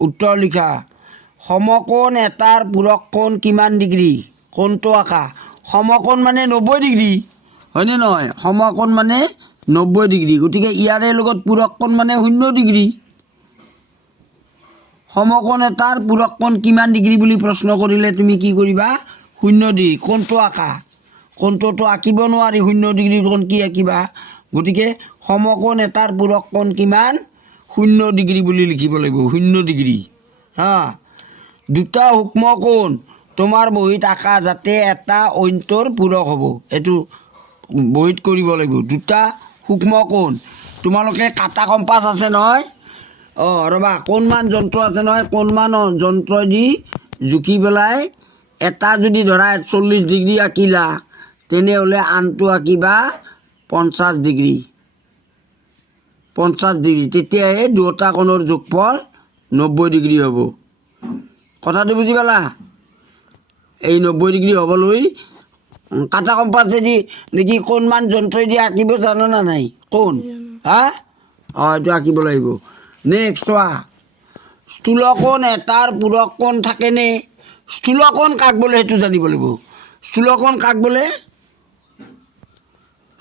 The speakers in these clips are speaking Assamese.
উত্তৰ লিখা সমকোণ এটাৰ পূৰক কোণ কিমান ডিগ্ৰী কোণটো আঁকা সমকোণ মানে 90 ডিগ্ৰী হয়নে নহয় সমকোণ মানে 90 ডিগ্ৰী গতিকে ইয়াৰে লগত পূৰক কোণ মানে 0 ডিগ্ৰী সমকোণ এটাৰ পূৰক কোণ কিমান ডিগ্ৰী বুলি প্ৰশ্ন কৰিলে তুমি কি কৰিবা 0 ডিগ্ৰী কোণটো আঁকা কোণটোতো আঁকিব নোৱাৰি 0 ডিগ্ৰীৰ কোণ কি আঁকিবা গতিকে সমকোণ এটাৰ পূৰক কোণ কিমান 0 ডিগ্ৰী বুলি লিখিব লাগিব 0 ডিগ্ৰী হা দুটা সূক্ষ্ম কোণ তোমাৰ বহীত আঁকা যাতে এটা অন্যৰ পূৰক হ'ব এইটো বহীত কৰিব লাগিব দুটা সূক্ষ্ম কোণ তোমালোকে কাটা কম্পাছ আছে নহয় ৰবা কোণমান যন্ত্ৰ আছে নহয় কোণমান যন্ত্ৰ দি জুকি পেলাই এটা যদি ধৰা 40 ডিগ্ৰী আঁকিলা তেনেহ'লে আনটো আঁকিবা 50 ডিগ্ৰী তেতিয়াহে দুটা কোণৰ যোগফল 90 ডিগ্ৰী হ'ব কথাটো বুজি পালা এই 90 ডিগ্ৰী হ'বলৈ কাটা কম্পাছেদি নেকি কোণমান যন্ত্ৰই দি আঁকিব জানো না নাই কোণ হা এইটো আঁকিব লাগিব নেক্সট চোৱা স্থূলকোণ এটাৰ পূৰক কোণ থাকেনে স্থূলকোণ কাক বোলে সেইটো জানিব লাগিব স্থূলকোণ কাক বোলে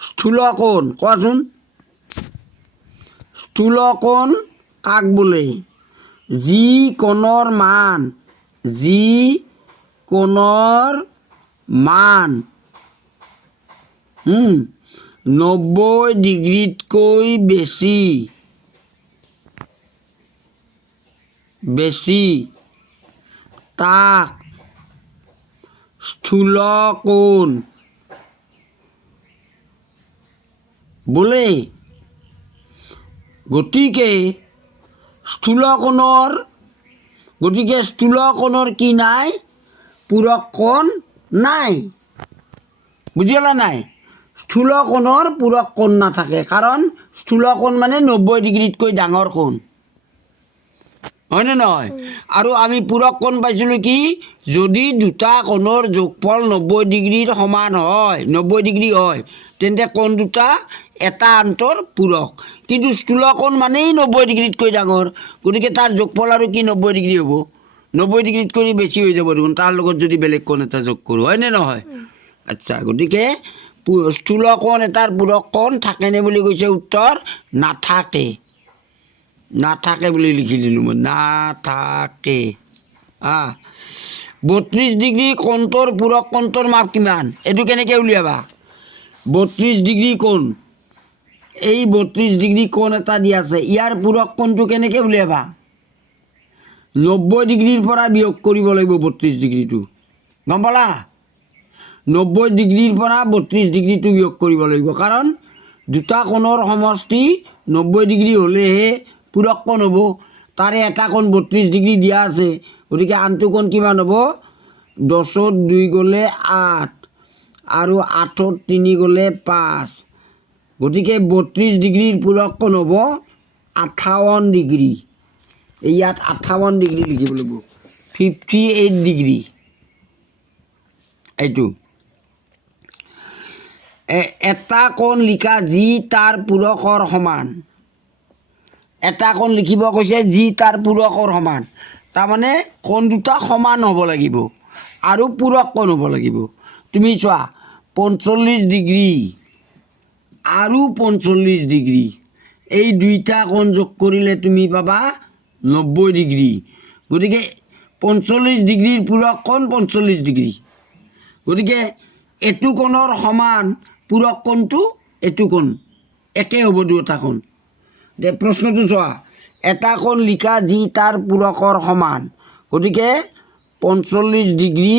স্থূলকোণ কোৱাচোন স্থূলকোণ কাক বোলে যি কোণৰ মান 90 ডিগ্ৰীতকৈ বেছি তাক স্থূলকোণ বোলে গতিকে স্থূলকোণৰ কি নাই পূৰক কোণ নাই বুজিলা নাই স্থূলকোণৰ পূৰক কোণ নাথাকে কাৰণ স্থূলকোণ মানে 90 ডিগ্ৰীতকৈ ডাঙৰ কোণ হয়নে নহয় আৰু আমি পূৰক কোণ পাইছিলোঁ কি যদি দুটা কোণৰ যোগফল 90 ডিগ্ৰীৰ সমান হয় 90 ডিগ্ৰী হয় তেন্তে কোণ দুটা এটা আনটোৰ পূৰক কিন্তু স্থূলকোণ মানেই 90 ডিগ্ৰীতকৈ ডাঙৰ গতিকে তাৰ যোগফল আৰু কি 90 ডিগ্ৰী হ'ব 90 ডিগ্ৰীতকৈ বেছি হৈ যাব দেখোন তাৰ লগত যদি বেলেগ কোণ এটা যোগ কৰোঁ হয়নে নহয় আচ্ছা গতিকে স্থূলকোণ এটাৰ পূৰক কোণ থাকেনে বুলি কৈছে উত্তৰ নাথাকে বুলি লিখি দিলোঁ মই নাথাকে 32 ডিগ্ৰী কোণটোৰ পূৰক কোণটোৰ মাপ কিমান এইটো কেনেকৈ উলিয়াবা 32 ডিগ্ৰী কোণ এই 32 ডিগ্ৰী কোণ এটা দিয়া আছে ইয়াৰ পূৰক কোণটো কেনেকৈ উলিয়াবা 90 ডিগ্ৰীৰ পৰা বিয়োগ কৰিব লাগিব 32 ডিগ্ৰীটো গম পালা 90 ডিগ্ৰীৰ পৰা 32 ডিগ্ৰীটো বিয়োগ কৰিব লাগিব কাৰণ দুটা কোণৰ সমষ্টি 90 ডিগ্ৰী হ'লেহে পূৰক কোণ হ'ব তাৰে এটা কোণ 32 ডিগ্ৰী দিয়া আছে গতিকে আনটো কোণ কিমান হ'ব 10ত 2 গ'লে 8 আৰু 8ত 3 গ'লে 5 গতিকে 32 ডিগ্ৰীৰ পূৰক কোণ হ'ব 58 ডিগ্ৰী ইয়াত 58 ডিগ্ৰী লিখিব লাগিব 58 ডিগ্ৰী এইটো এটা কোণ লিখা যি তাৰ পূৰকৰ সমান এটা কোণ লিখিব কৈছে যি তাৰ পূৰকৰ সমান তাৰমানে কোণ দুটা সমান হ'ব লাগিব আৰু পূৰক কোণ হ'ব লাগিব তুমি চোৱা 45 ডিগ্ৰী আৰু 45 ডিগ্ৰী এই দুইটা কোণ যোগ কৰিলে তুমি পাবা 90 ডিগ্ৰী গতিকে 45 ডিগ্ৰীৰ পূৰক কোণ 45 ডিগ্ৰী গতিকে এইটো কোণৰ সমান পূৰক কোণটো এইটো কোণ একে হ'ব দুটা কোণ প্ৰশ্নটো চোৱা এটা কোণ লিখা যি তাৰ পূৰকৰ সমান গতিকে 45 ডিগ্ৰী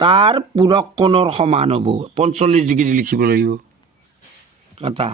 তাৰ পূৰক কোণৰ সমান হ'ব 45 ডিগ্ৰী লিখিব লাগিব কথা